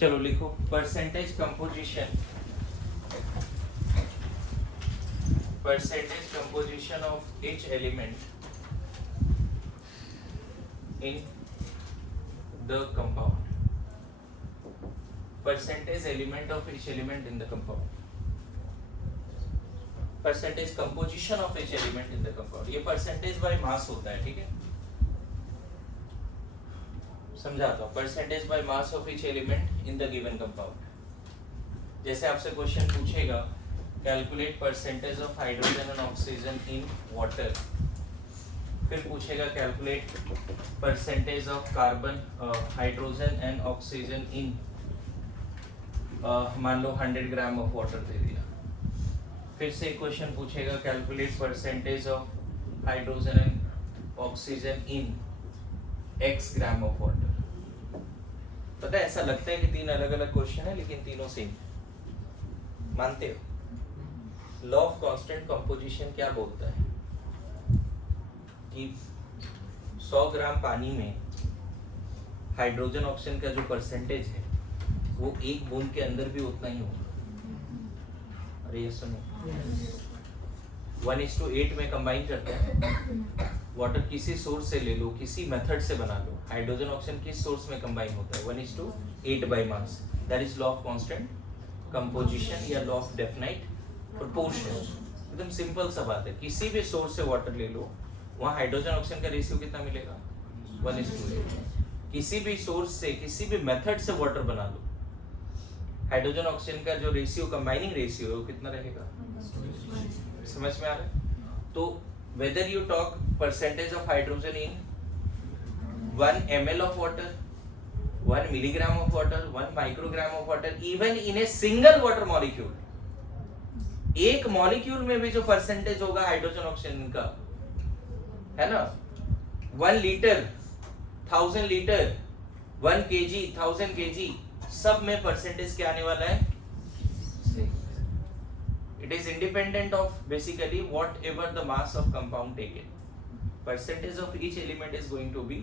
चलो लिखो percentage composition of each element in the compound. Percentage element of each element in the compound. Percentage composition of each element in the compound. ये percentage by mass होता है, ठीक है? समझाता हूँ. Percentage by mass of each element in the given compound. जैसे आपसे question पूछेगा calculate percentage of hydrogen and oxygen in water, फिर पूछेगा calculate percentage of carbon hydrogen and oxygen in मान लो 100 ग्राम ऑफ वाटर दे दिया, फिर से क्वेश्चन पूछेगा calculate percentage of hydrogen and oxygen in x gram of water. पता है ऐसा लगता है कि तीन अलग अलग क्वेश्चन है लेकिन तीनों सेम. मानते हो? लॉ ऑफ कांस्टेंट कंपोजिशन क्या बोलता है कि 100 ग्राम पानी में हाइड्रोजन ऑक्सीजन का जो परसेंटेज है वो एक बूंद के अंदर भी उतना ही होगा. अरे ये सुनो, 1:8 में कंबाइन करते हैं. वाटर किसी सोर्स से ले लो, किसी मेथड से बना लो, हाइड्रोजन ऑक्सीजन किस सोर्स में कंबाइन होता है 1:8 by mass. That is law of constant composition या लॉ ऑफ डेफिनाइट प्रोपोर्शन. एकदम सिंपल सा बात है. किसी भी सोर्स से वाटर ले लो, वहाँ हाइड्रोजन ऑक्सीजन का रेशियो कितना मिलेगा 1:8. किसी भी सोर्स से किसी भी मेथड से वाटर बना लो, हाइड्रोजन ऑक्सीजन का जो रेशियो कंबाइनिंग रेशियो है वो कितना रहेगा. समझ में आ रहा है? तो whether you talk percentage of hydrogen in 1 ml of water, 1 milligram of water, 1 microgram of water, even in a single water molecule, एक मॉलिक्यूल में भी जो परसेंटेज होगा हाइड्रोजन ऑक्सीजन का, है ना, 1 लीटर 1000 लीटर 1 kg 1000 kg सब में परसेंटेज क्या आने वाला है. It is independent of basically whatever the mass of compound taken. Percentage of each element is going to be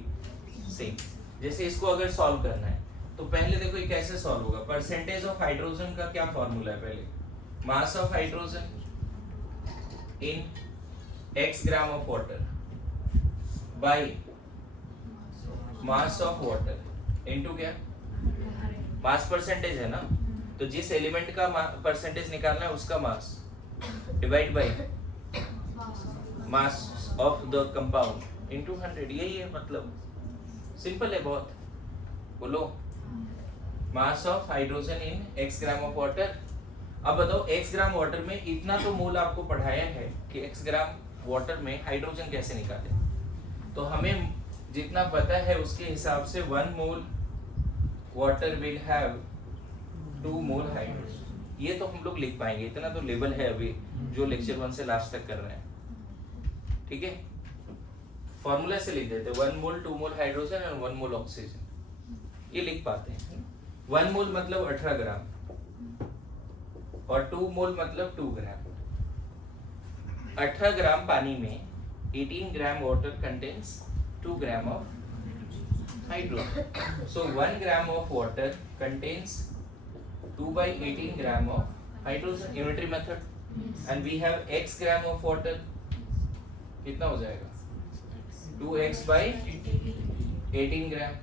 same. जैसे इसको अगर सॉल्व करना है तो पहले देखो ये कैसे सॉल्व होगा. परसेंटेज ऑफ हाइड्रोजन का क्या फॉर्मूला है. पहले mass of hydrogen in x gram of water by mass of water into क्या मास परसेंटेज है ना. तो जिस एलिमेंट का परसेंटेज निकालना है उसका मास divide by mass of the compound into 100. यही है मतलब. सिंपल है बहुत. बोलो mass of hydrogen in x gram of water. अब बताओ x ग्राम वाटर में इतना तो मोल आपको पढ़ाया है कि x ग्राम वाटर में हाइड्रोजन कैसे निकाले. तो हमें जितना पता है उसके हिसाब से 1 मोल water will have 2 mole hydrogen. ये तो हम लोग लिख पाएंगे, इतना तो लेवल है अभी जो लेक्चर 1 से लास्ट तक कर रहे हैं. ठीक है, फॉर्मूला से लिख देते 1 मोल 2 मोल हाइड्रोजन और 1 मोल ऑक्सीजन. ये लिख पाते हैं. 1 मोल मतलब 18 ग्राम और 2 मोल मतलब 2 ग्राम. 18 ग्राम पानी में 18 gram water contains 2 gram of hydrogen. So 1 gram of water contains 2/18 gram of hydrogen. Unitary method. And we have x gram of water. कितना हो जाएगा 2x/18 gram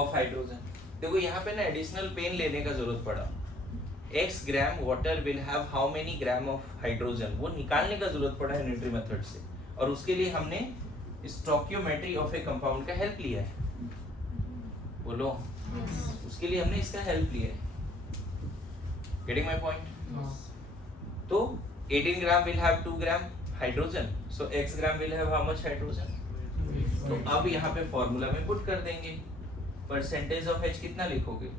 of hydrogen. देखो यहाँ पे ना एडिशनल पेन लेने का जरूरत पड़ा. x gram water will have how many gram of hydrogen, वो निकालने का जरूरत पड़ा है यूनिटरी मेथड से. और उसके लिए हमने स्टोइकियोमेट्री ऑफ ए कंपाउंड का हेल्प लिया है. बोलो उसके लिए हमने इसका हेल्प लिया है. Getting my point. तो 18 gram will have 2 gram hydrogen, so x gram will have how much hydrogen. तो अब यहाँ पे फॉर्मूला में पुट कर देंगे. परसेंटेज ऑफ h कितना लिखोगे,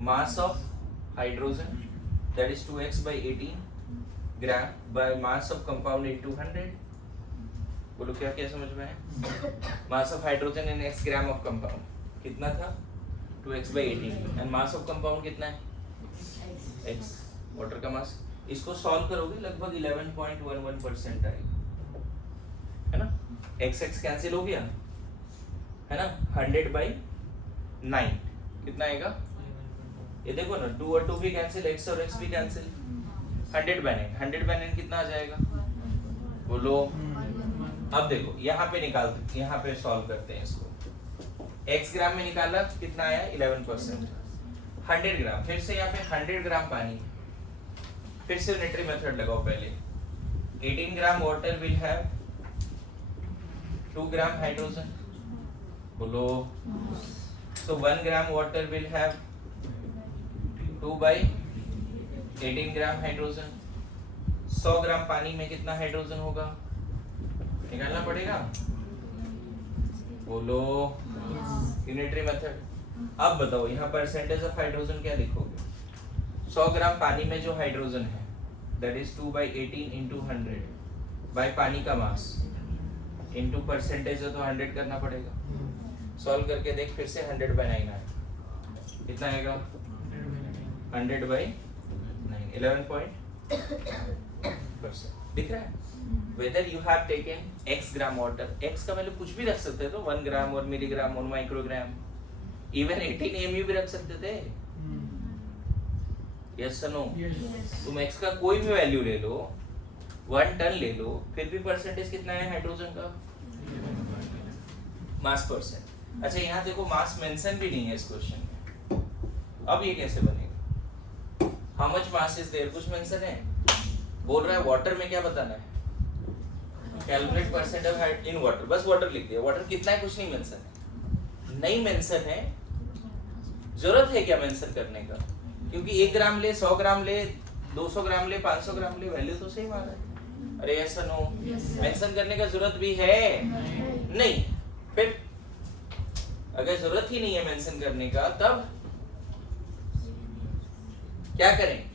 mass of hydrogen that is 2x/18 gram by mass of compound into 100. बोलो क्या क्या समझ में है. Mass of hydrogen in x gram of compound कितना था 2x/18 and mass of compound कितना है x, वाटर का मास. इसको सॉल्व करोगे लगभग 11.11% आएगा, है ना. x कैंसिल हो गया, है ना. 100/9 कितना आएगा ये देखो ना, 2 और 2 भी कैंसिल, x और x भी कैंसिल, 100 बाय 9, 100 बाय 9 कितना आ जाएगा बोलो। अब देखो यहाँ पे निकालते, यहाँ पे सॉल्व करते हैं इसको। x ग्राम में निकाला कितना आया 11%, 100 ग्राम, फिर से यहाँ पे 100 ग्राम पानी, फिर से यूनिटरी मेथड लगाओ पहले। 18 gram water will have 2 gram hydrogen बोलो। So 1 gram water will have 2 by 18 gram hydrogen. 100 ग्राम पानी में कितना हाइड्रोजन होगा निकालना पड़ेगा बोलो, यूनिटरी मेथड। अब बताओ यहाँ परसेंटेज ऑफ हाइड्रोजन क्या लिखोगे। 100 ग्राम पानी में जो हाइड्रोजन है that is 2 by 18 into 100 by पानी का मास इनटू परसेंटेज है तो 100 करना पड़ेगा। सॉल्व करके देख फिर से 100 by 9 आए, कितना आएगा 100 by 9, 11% दिख रहा है। Whether you have taken x gram water, x का वैल्यू कुछ भी रख सकते थे तो 1 ग्राम और मिलीग्राम और माइक्रोग्राम, इवन 18 mu भी रख सकते थे। यस नो, तुम x का कोई भी वैल्यू ले लो, 1 टन ले लो, फिर भी परसेंटेज कितना है हाइड्रोजन का, मास परसेंट। अच्छा यहाँ देखो मास मेंशन भी नहीं है इस क्वेश्चन में, अब ये कैसे बनेगा। How much mass is there कुछ मेंशन है, बोल रहा है वाटर में क्या बताना है, calculate percent of height in water, बस वाटर लिख दिया। वाटर कितना है कुछ नहीं मेंशन है, नहीं मेंशन है, जरूरत है क्या मेंशन करने का, क्योंकि 1 ग्राम ले, 100 ग्राम ले, 200 ग्राम ले, 500 ग्राम ले, वैल्यू तो सेम आ रहा है। अरे ऐसा नो, मेंशन करने का जरूरत भी है नहीं। फिर अगर जरूरत ही नहीं है मेंशन करने का तब क्या करें।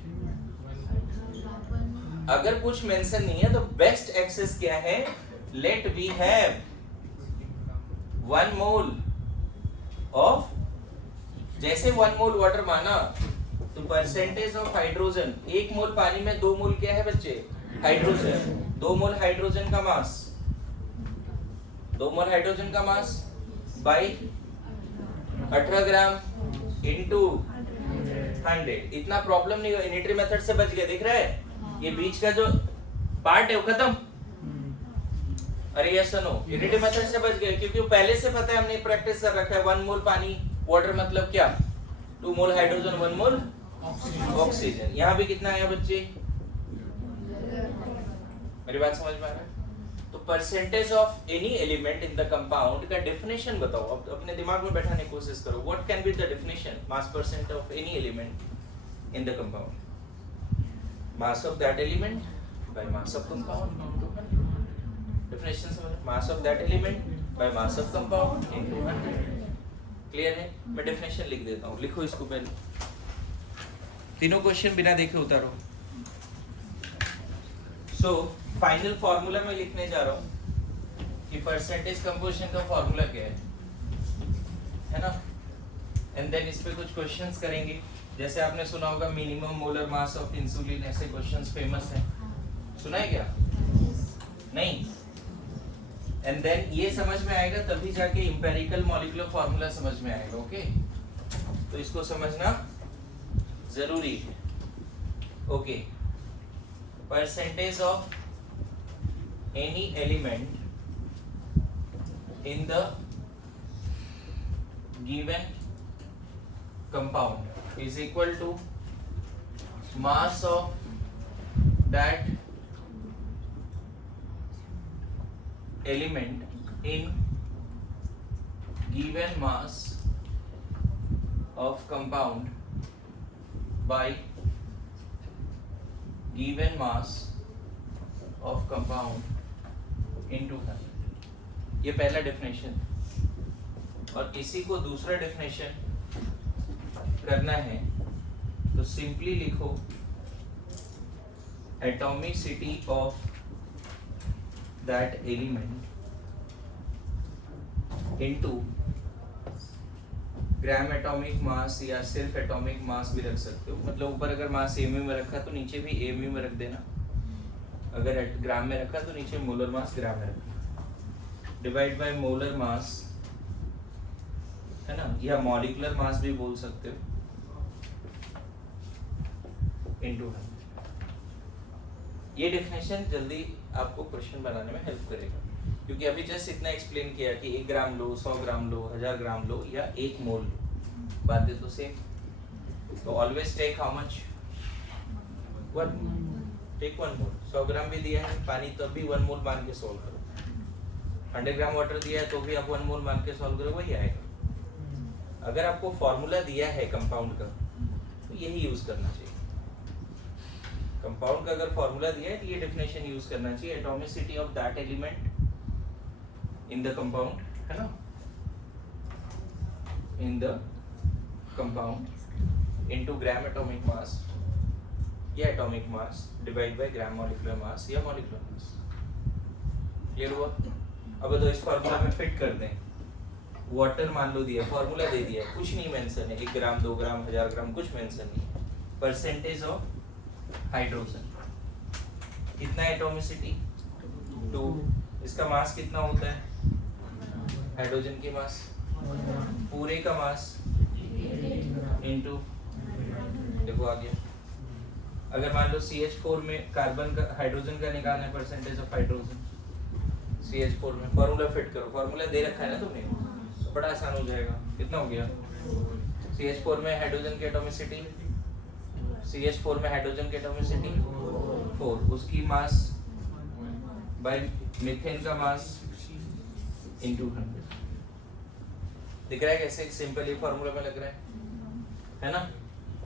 अगर कुछ मेंशन नहीं है तो बेस्ट एक्सेस क्या है, let we have 1 mole of, जैसे 1 मोल वाटर माना तो परसेंटेज ऑफ हाइड्रोजन, 1 मोल पानी में 2 मोल क्या है बच्चे हाइड्रोजन, 2 मोल हाइड्रोजन का मास, 2 मोल हाइड्रोजन का मास बाई 18 ग्राम इनटू 100। इतना प्रॉब्लम नहीं, यूनिटरी मेथड से बच गया, दिख रहा है ये बीच का जो पार्ट है वो खत्म। अरे यस नो, यूनिटरी मेथड से बच गए क्योंकि वो पहले से पता है, हमने प्रैक्टिस कर रखा है। 1 मोल पानी वाटर मतलब क्या, 2 मोल हाइड्रोजन 1 मोल ऑक्सीजन। यहाँ भी कितना आया बच्चे, मेरी बात समझ में आ रहा है। तो percentage of any element in the compound का डेफिनेशन बताओ, अब अपने दिमाग में बैठाने की कोशिश करो। What can be the definition, mass percent of any element in the compound, mass of that element by mass of compound into 100। definition समझ, mass of that element by mass of compound into 100। Clear है, मैं definition लिख देता हूँ, लिखो इसको पहले, तीनों क्वेश्चन बिना देखे उतारो। सो फाइनल फार्मूला मैं लिखने जा रहा हूँ कि परसेंटेज कंपोजिशन का फार्मूला क्या है ना, एंड देन इस पे कुछ क्वेश्चंस करेंगे। जैसे आपने सुना होगा minimum molar mass of insulin, ऐसे क्वेश्चंस फेमस हैं, सुना है क्या नहीं। एंड देन ये समझ में आएगा तभी जाके एम्पिरिकल मॉलिक्यूलर फार्मूला समझ में आएगा। ओके, तो इसको समझना जरूरी है। Okay, percentage of any element in the given compound is equal to mass of that element in given mass of compound by given mass of compound into 100। ये पहला डेफिनेशन, और इसी को दूसरा डेफिनेशन करना है तो सिंपली लिखो atomicity of that element into gram atomic mass, या सिर्फ एटॉमिक मास भी रख सकते हो। मतलब ऊपर अगर मास एमयू में रखा तो नीचे भी एमयू में रख देना, अगर ग्राम में रखा तो नीचे मोलर मास ग्राम में रखना, डिवाइड बाय मोलर मास है ना, या मॉलिक्यूलर मास भी बोल सकते हो। into 100। ये डेफिनेशन जल्दी आपको क्वेश्चन बनाने में हेल्प करेगा, क्योंकि अभी जस्ट इतना एक्सप्लेन किया कि 1 ग्राम लो, 100 ग्राम लो, 1000 ग्राम लो या 1 मोल लो, बातें तो सेम। तो always take how much? 1 mole. Take 1 mole. 100 gram भी दिया है पानी तब भी 1 मोल मान के सॉल्व करो। 100 ग्राम वाटर दिया है तो भी आप 1 मोल मान के सॉल्व करो, वही आएगा। अगर आपको फॉर्मूला दिया है कंपाउंड का तो यही यूज करना चाहिए। कंपाउंड का अगर फॉर्मूला दिया है तो ये डेफिनेशन यूज करना चाहिए, atomicity of that element in the compound, है ना, in the compound into gram atomic mass या atomic mass divide by gram molecular mass या मॉलिक्यूलर मास। क्लियर हुआ? अब तो इस फॉर्मूला में फिट कर दें। वाटर मान लो दिया, फॉर्मूला दे दिया, कुछ नहीं मेंशन है, 1 ग्राम 2 ग्राम 1000 ग्राम कुछ मेंशन नहीं है। परसेंटेज ऑफ हाइड्रोजन कितना, एटॉमिसिटी 2, इसका मास कितना होता है, हाइड्रोजन की मास पूरे का मास इनटू, देखो आ गया। अगर मान लो CH4 में कार्बन का हाइड्रोजन का निकालना है, परसेंटेज ऑफ हाइड्रोजन CH4 में, फॉर्मूला फिट करो, फॉर्मूला दे रखा है ना तुमने, तो बड़ा आसान हो जाएगा। कितना हो गया? CH4 में हाइड्रोजन की एटॉमिसिटी, CH4 में हाइड्रोजन की एटॉमिसिटी 4, उसकी मास बाय मीथेन का मास इनटू 100। दिख रहा है कैसे सिंपल ये फॉर्मूला में लग रहा है ना?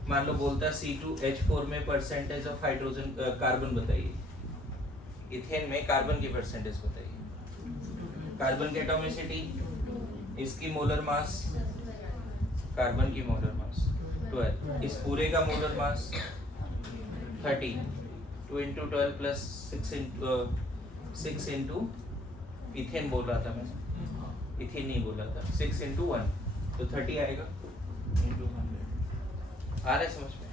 मान लो बोलता है C2H4 में परसेंटेज ऑफ हाइड्रोजन कार्बन बताइए, इथेन में कार्बन की परसेंटेज बताइए। कार्बन की एटॉमिसिटी, इसकी मोलर मास, कार्बन की मोलर मास 12, इस पूरे का मोलर मास 30, 2 into 12 plus 6 into इथेन बोल रहा था मैं, इथेन नहीं बोल रहा था, 6 into 1 तो 30 आएगा into 100। आ रहा है समझ में?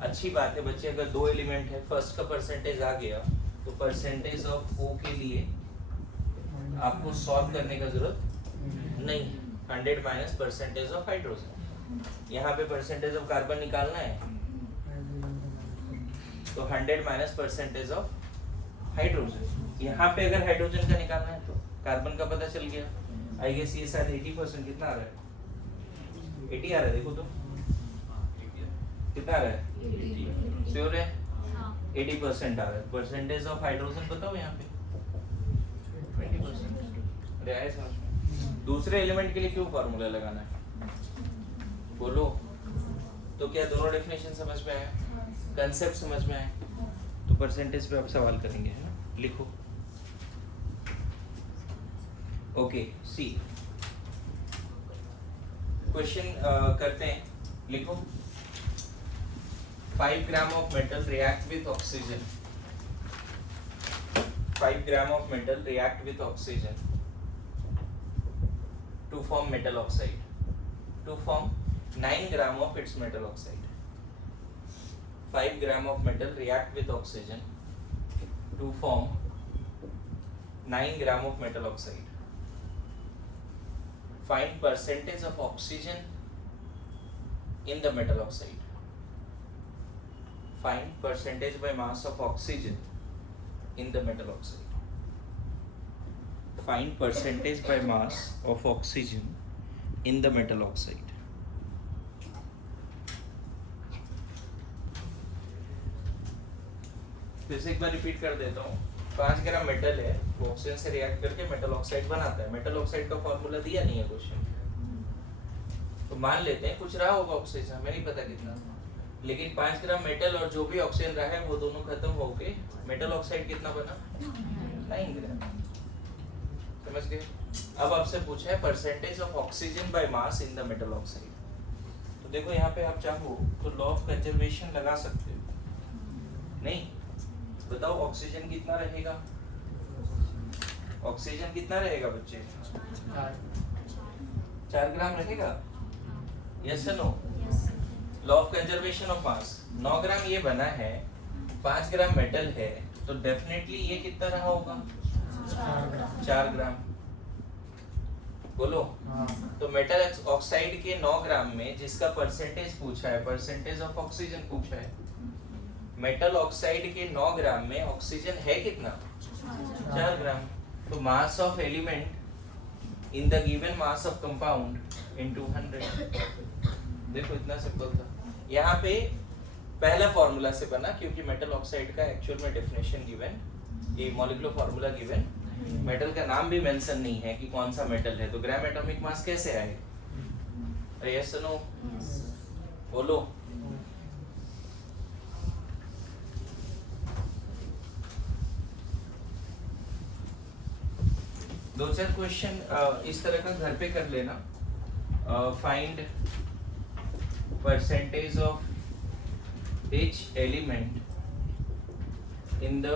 अच्छी बात है बच्चे, अगर 2 एलिमेंट है, फर्स्ट का परसेंटेज आ गया तो परसेंटेज ऑफ O के लिए आपको सॉल्व करने का जरूरत नहीं, 100 माइनस परसेंटेज ऑफ हाइड्रोजन। यहाँ पे परसेंटेज ऑफ कार्बन निकालना है तो 100 माइनस परसेंटेज ऑफ हाइड्रोजन। यहाँ पे अगर हाइड्रोजन का निकालना है तो कार्बन का पता चल गया, आई गेस ये शायद 80%, कितना आ रहा है? 80 आ रहा है, देखो तो कितना आ रहा है? श्योर है? 80% आ रहा है। परसेंटेज ऑफ हाइड्रोजन बताओ यहाँ पे 20%। अरे आए समझ में? दूसरे एलिमेंट के लिए क्यों फार्मूला लगाना है बोलो? तो क्या दोनों डेफिनेशन समझ में आया, कंसेप्ट समझ में आए? तो परसेंटेज पे आप सवाल करेंगे, है ना? लिखो। ओके सी क्वेश्चन करते हैं, लिखो। 5 gram of metal react with oxygen, 5 gram of metal react with oxygen to form metal oxide, to form 9 gram of its metal oxide. 5 gram of metal react with oxygen to form 9 gram of metal oxide. Find percentage of oxygen in the metal oxide. Find percentage by mass of oxygen in the metal oxide. Find percentage by mass of oxygen in the metal oxide. फिर से एक बार repeat कर देता हूँ। 5 ग्राम metal है, वो oxygen से react करके मेटल ऑक्साइड बनाता है। मेटल ऑक्साइड का फॉर्मूला दिया नहीं है क्वेश्चन, तो मान लेते हैं कुछ रहा होगा ऑक्सीजन, हमें नहीं पता कितना, लेकिन 5 ग्राम मेटल और जो भी ऑक्सीजन रहा है वो दोनों खत्म होके मेटल ऑक्साइड कितना बना? 9 ग्राम। समझ गए? अब आपसे पूछा है percentage of oxygen by mass in the metal oxide. तो देखो यहाँ पे आप चाहो तो लॉ ऑफ कंजर्वेशन लगा सकते हो। नहीं बताओ ऑक्सीजन कितना रहेगा? ऑक्सीजन कितना रहेगा बच्चे? 4 ग्राम रहेगा? Yes no? Law of conservation of mass, 9 gram ये बना है, 5 ग्राम मेटल है, तो डेफिनेटली ये कितना रहा होगा? 4 ग्राम। बोलो। तो मेटल ऑक्साइड के 9 ग्राम में जिसका परसेंटेज पूछा है, परसेंटेज ऑफ ऑक्सीजन पूछा है, मेटल ऑक्साइड के 9 ग्राम में ऑक्सीजन है कितना? 4 ग्राम। तो mass of element in the given mass of compound into 100। देखो इतना सिंपल था। यहाँ पे पहला फॉर्मूला से बना, क्योंकि मेटल ऑक्साइड का एक्चुअल में डेफिनेशन गिवन, ये मॉलिक्यूलर फॉर्मूला गिवन, मेटल का नाम भी मेंशन नहीं है कि कौन सा मेटल है, तो ग्राम एटॉमिक मास कैसे आए? अरे यस नो बोलो। दो चार क्वेश्चन इस तरह का घर पे कर लेना। Find percentage of each element in the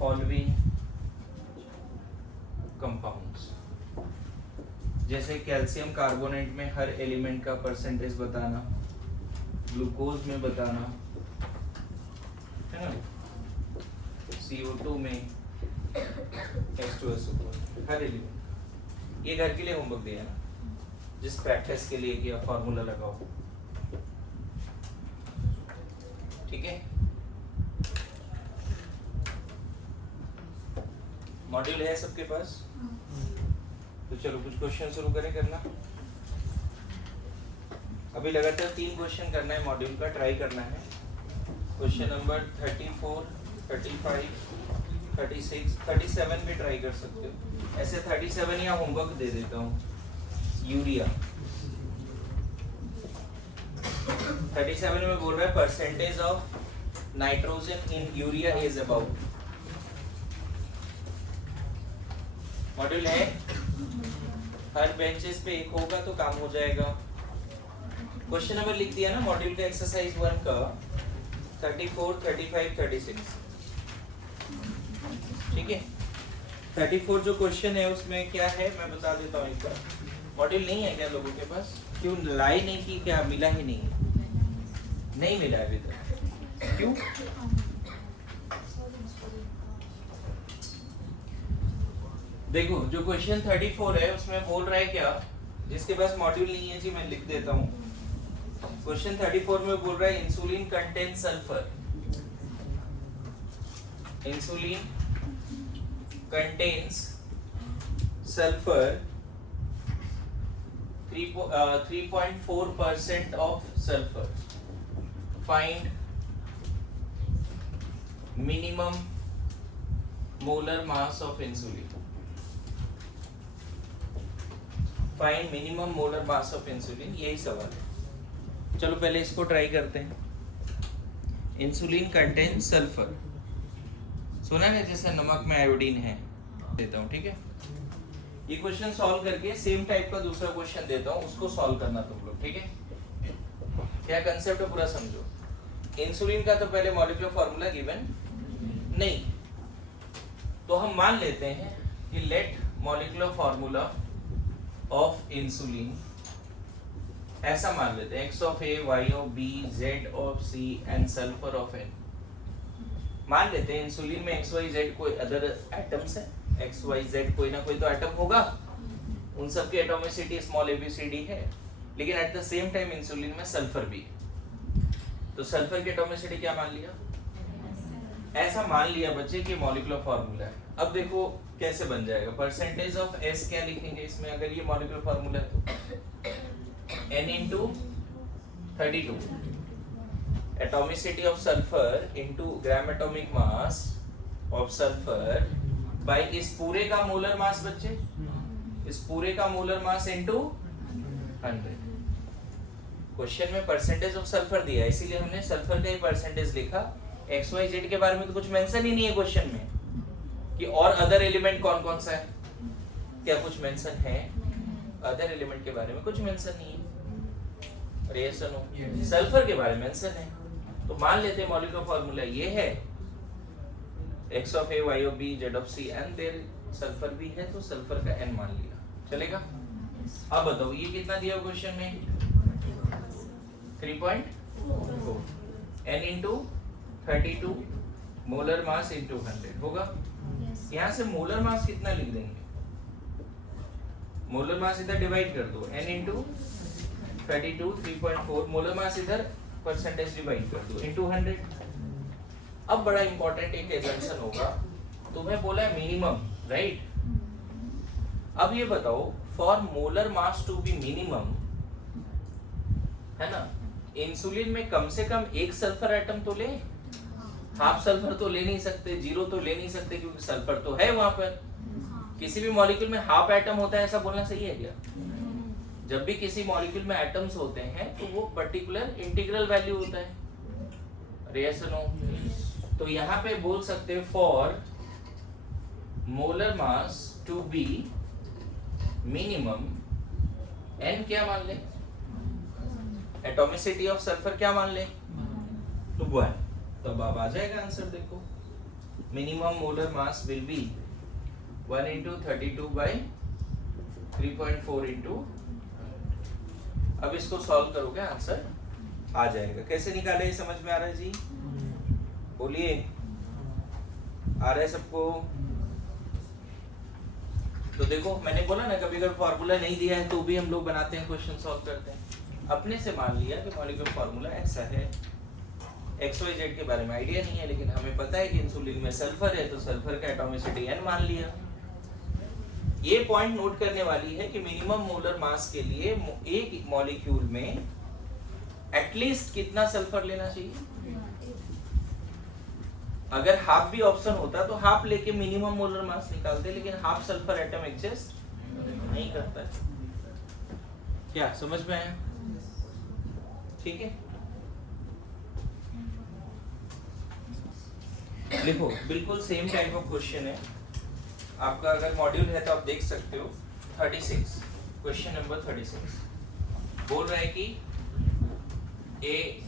following compounds। जैसे कैल्शियम कार्बोनेट में हर एलिमेंट का परसेंटेज बताना, ग्लूकोज में बताना है ना, CO2 में, H2SO4, हर एलिमेंट। ये घर के लिए होमवर्क दिया ना, जिस प्रैक्टिस के लिए किया फॉर्मूला लगाओ, ठीक है। मॉड्यूल है सबके पास? तो चलो कुछ क्वेश्चन शुरू करें करना। अभी लगातार 3 क्वेश्चन करना है मॉड्यूल का, ट्राई करना है। क्वेश्चन नंबर 34, 35, 36, 37 भी ट्राई कर सकते हो। ऐसे 37 या होमवर्क दे देता हूँ। यूरिया 37 में बोल रहा है percentage of nitrogen in urea is about. Module है, हर बेंचेस पे एक होगा तो काम हो जाएगा। क्वेश्चन नंबर लिख दिया ना मॉड्यूल का एक्सरसाइज 1 का, 34, 35, 36, ठीक है। 34 जो क्वेश्चन है उसमें क्या है मैं बता देता हूँ एक बार। मॉड्यूल नहीं है क्या लोगों के पास? क्यों लाई नहीं की? क्या मिला ही नहीं? नहीं मिला अभी तक, क्यों? देखो जो क्वेश्चन 34 है उसमें बोल रहा है क्या, जिसके पास मॉड्यूल नहीं है जी मैं लिख देता हूँ। क्वेश्चन 34 में बोल रहा है insulin contains sulphur. Insulin contains sulphur 3.4% of sulfur. Find minimum molar mass of insulin. Find minimum molar mass of insulin, यही सवाल है। चलो पहले इसको ट्राई करते हैं। इंसुलिन कंटेन सल्फर, सुना है जैसे नमक में आयोडीन है, देता हूँ, ठीक है। ये क्वेश्चन सॉल्व करके सेम टाइप का दूसरा क्वेश्चन देता हूँ, उसको सॉल्व करना तुम लोग, ठीक है। क्या कंसेप्ट है पूरा समझो। इंसुलिन का तो पहले मॉलिक्यूलर फॉर्मूला गिवन नहीं, तो हम मान लेते हैं कि let molecular formula of insulin ऐसा मान लेते हैं, X of A, Y of B, Z of C and sulfur of N। मान लेते हैं इंसुलिन में XYZ कोई अदर एटम्स है, XYZ कोई ना कोई तो एटम होगा, उन सब की एटॉमिसिटी स्मॉल ABCD है, लेकिन at the same time insulin में सल्फर भी है। तो सल्फर की एटॉमिसिटी क्या मान लिया? ऐसा मान लिया बच्चे कि मॉलिक्यूलर फॉर्मूला है। अब देखो कैसे बन जाएगा। परसेंटेज ऑफ S क्या लिखेंगे इसमें, अगर ये मॉलिक्यूलर फॉर्मूला है तो N into 32 atomicity of sulphur into gram atomic mass of sulphur by इस पूरे का मोलर मास बच्चे, इस पूरे का मोलर मास इनटू 100। क्वेश्चन में परसेंटेज ऑफ सल्फर दिया है, इसीलिए हमने सल्फर का ही परसेंटेज लिखा। XYZ के बारे में तो कुछ मेंशन ही नहीं है क्वेश्चन में कि और अदर एलिमेंट कौन कौन सा है, क्या कुछ मेंशन है? अदर एलिमेंट के बारे में कुछ मेंशन नहीं है। और ये सुनो, सल्फर के बारे में मेंशन है, तो मान लेते हैं मॉलिक्यूलर फॉर्मूला ये है, X of A, Y of B, Z of C and there sulphur भी है, तो सल्फर का N मान लिया, चलेगा। अब बताओ ये कितना दिया क्वेश्चन में? 3.4 N into 32 molar mass into 100 होगा। यहाँ से मोलर मास कितना लिख देंगे? मोलर मास इधर डिवाइड कर दो, N into 32 3.4, मोलर मास इधर परसेंटेज डिवाइड कर दो इनटू 100। अब बड़ा इंपॉर्टेंट एक एजम्पशन होगा, तुम्हें बोला है मिनिमम, राइट? अब ये बताओ, for molar mass to be minimum, है ना, इंसुलिन में कम से कम एक सल्फर एटम तो ले, हाफ सल्फर तो ले नहीं सकते, जीरो तो ले नहीं सकते, क्योंकि सल्फर तो है वहां पर। किसी भी मॉलिक्यूल में हाफ एटम होता है, ऐसा बोलना सही है क्या? जब भी किसी मॉलिक्यूल में एटम्स होते हैं तो वो पर्टिकुलर इंटीग्रल वैल्यू होता है, यस और नो? तो यहाँ पे बोल सकते हैं for molar mass to be minimum, N क्या मान ले, एटॉमिसिटी ऑफ सल्फर क्या मान ले, तो 1। तब अब आ जाएगा आंसर, देखो minimum molar mass will be 1 into 32 by 3.4 into, अब इसको सॉल्व करोगे आंसर आ जाएगा। कैसे निकाले समझ में आ रहा है जी? बोलिए, आ रहा है सबको? तो देखो मैंने बोला ना, कभी कभी फॉर्मूला नहीं दिया है तो भी हम लोग बनाते हैं, क्वेश्चन सॉल्व करते हैं। अपने से मान लिया कि मॉलिक्यूलर फॉर्मूला ऐसा है, XYZ के बारे में आइडिया नहीं है, लेकिन हमें पता है कि इंसुलिन में सल्फर है, तो सल्फर का एटॉमिसिटी n मान लिया। ये पॉइंट नोट करने वाली है कि मिनिमम मोलर मास के लिए एक मॉलिक्यूल में एटलीस्ट कितना सल्फर लेना चाहिए। अगर हाफ भी ऑप्शन होता तो हाफ लेके मिनिमम मोलर मास निकालते, लेकिन हाफ सल्फर एटम एग्जिस्ट नहीं करता है। क्या समझ में आया? ठीक है, लिखो, बिल्कुल सेम टाइप ऑफ क्वेश्चन है आपका। अगर मॉड्यूल है तो आप देख सकते हो। 36, क्वेश्चन नंबर 36 बोल रहा है कि ए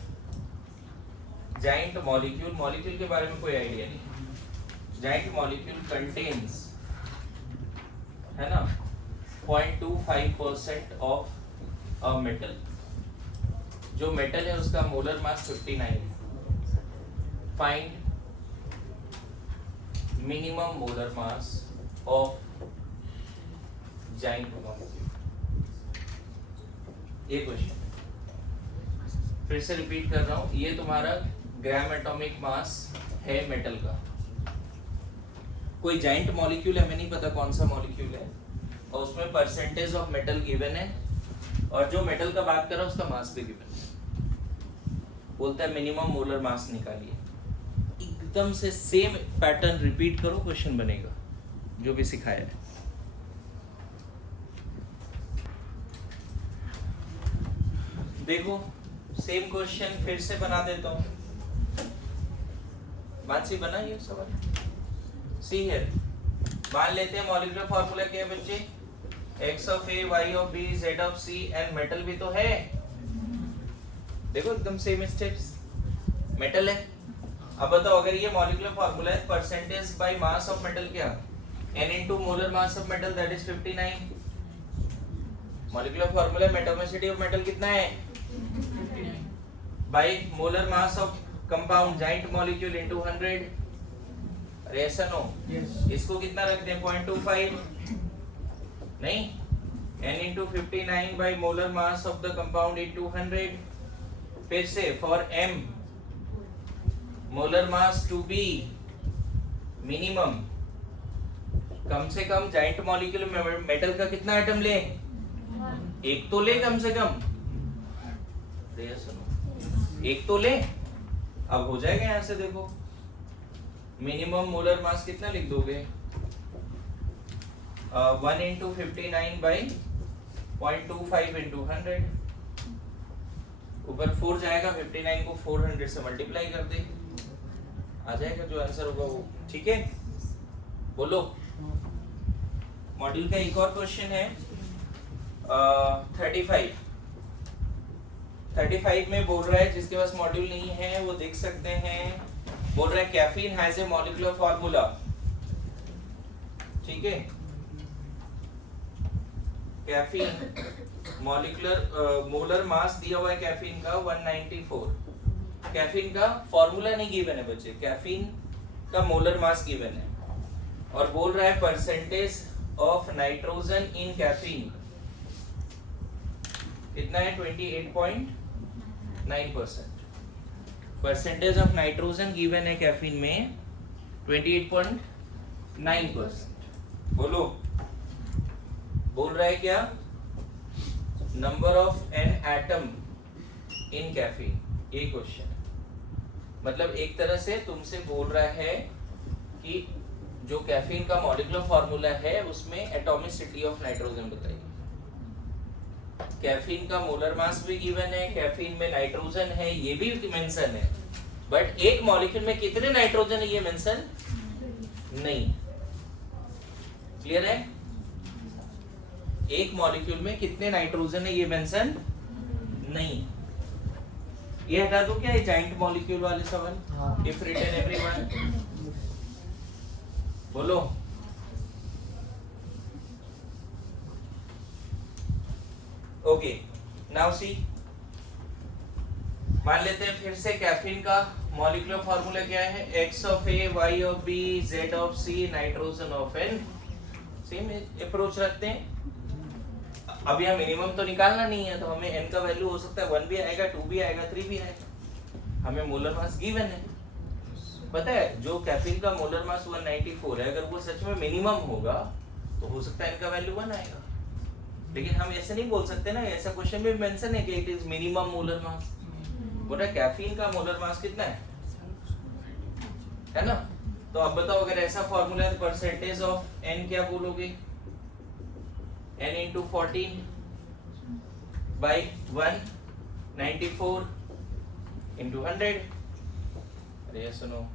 जाइंट मॉलिक्यूल, मॉलिक्यूल के बारे में कोई आइडिया नहीं, जाइंट मॉलिक्यूल कंटेन्स, है ना, 0.25% ऑफ अ मेटल। जो मेटल है उसका molar mass 59। Find minimum molar mass of giant molecule. ये क्वेश्चन फिर से रिपीट कर रहा हूं, ये तुम्हारा ग्राम एटॉमिक मास है मेटल का। कोई जाइंट मॉलिक्यूल है, हमें नहीं पता कौन सा मॉलिक्यूल है, और उसमें परसेंटेज ऑफ मेटल गिवन है, और जो मेटल का बात कर रहा है उसका मास भी गिवन है। बोलता है मिनिमम मोलर मास निकालिए। एकदम से सेम पैटर्न रिपीट करो, क्वेश्चन बनेगा जो भी सिखाया है। देखो सेम क्वेश्चन फिर से बना देता हूं। मानसी बना ये सवाल। सी है, मान लेते हैं मॉलिक्यूलर फार्मूला क्या है बच्चे, x of a, y of b, z of c and metal भी तो है। देखो एकदम सेम स्टेप्स, मेटल है। अब बताओ अगर ये मॉलिक्यूलर फार्मूला है, percentage by mass of metal क्या, n into molar mass of metal that is 59। Molecular formula में एटॉमिसिटी ऑफ मेटल कितना है, by molar mass of compound giant molecule into 100। अरे ऐसा नो, इसको कितना रखते हैं 0.25, नहीं, n into 59 by molar mass of the compound into 100। फिर से for m molar mass to be minimum, कम से कम जाइंट मॉलिक्यूल में मेटल का कितना एटम ले, एक तो ले कम से कम, एक तो ले। अब हो जाएगा यहां से, देखो मिनिमम मोलर मास कितना लिख दोगे, 1 into 59 by 0.25 into 100। ऊपर 4 जाएगा, 59 को 400 से मल्टीप्लाई कर दे, आ जाएगा जो आंसर होगा वो। ठीक है, बोलो। मॉड्यूल का एक और क्वेश्चन है 35 में बोल रहा है, जिसके पास मॉड्यूल नहीं है वो देख सकते हैं। बोल रहा है caffeine has a molecular formula, ठीक है, कैफीन मॉलिक्यूलर मोलर मास दिया हुआ है कैफीन का 194। कैफीन का फॉर्मूला नहीं गिवन है बच्चे, कैफीन का मोलर मास गिवन है, और बोल रहा है percentage of nitrogen in caffeine कितना है, 28.9%। परसेंटेज ऑफ नाइट्रोजन गिवन है कैफीन में 28.9%। बोलो, बोल रहा है क्या? Number of an atom in caffeine, ये क्वेश्चन है। मतलब एक तरह से तुमसे बोल रहा है कि जो कैफीन का मॉलिक्यूलर फॉर्मूला है उसमें एटॉमिसिटी ऑफ नाइट्रोजन बताइए। कैफीन का मोलर मास भी गिवन है, कैफीन में नाइट्रोजन है ये भी मेंशन है, बट एक मॉलिक्यूल में कितने नाइट्रोजन है ये मेंशन नहीं। क्लियर है? एक मॉलिक्यूल में कितने नाइट्रोजन है ये मेंशन नहीं। ये हटा दो क्या, ये जॉइंट मॉलिक्यूल वाले सवाल? इफ रिटन एवरीवन, बोलो। ओके, नाउ सी, मान लेते हैं फिर से कैफीन का मॉलिक्यूलर फॉर्मूला क्या है? X of A, Y of B, Z of C, nitrogen of N। Same approach रखते हैं। अब यहाँ मिनिमम तो निकालना नहीं है, तो हमें N का वैल्यू हो सकता है 1 भी आएगा, 2 भी आएगा, 3 भी आएगा। हमें मोलर मास गिवन है, पता है जो कैफीन का मोलर मास 194 है, अगर वो सच में मिनिमम होगा तो हो सकता है N का वैल्यू 1 आएगा। लेकिन हम ऐसे नहीं बोल सकते ना, ऐसा क्वेश्चन में मेंशन है कि it is minimum molar mass. बोला कैफीन का मोलर मास कितना है ना? तो अब बताओ, अगर ऐसा फॉर्मूला है तो परसेंटेज ऑफ N क्या बोलोगे? N into 14 by 194 into 100। अरे ये सुनो,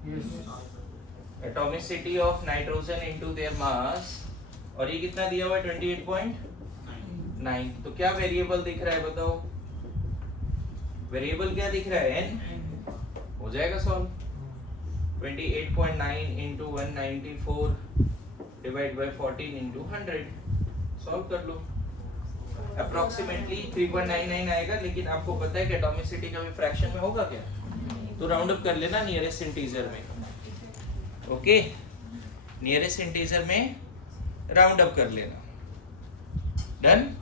atomicity of nitrogen into their mass, और ये कितना दिया हुआ है? 28.9। तो क्या वेरिएबल दिख रहा है बताओ? वेरिएबल क्या दिख रहा है? N। हो जाएगा solve. 28.9 into 194 divide by 14 into 100, solve कर लो। अप्रोक्सीमेटली 3.99 आएगा, लेकिन आपको पता है कि एटॉमिसिटी का भी फ्रैक्शन में होगा क्या, तो राउंड अप कर लेना नियरेस्ट इंटीजर में। ओके, नियरेस्ट इंटीजर में राउंड अप कर लेना। डन।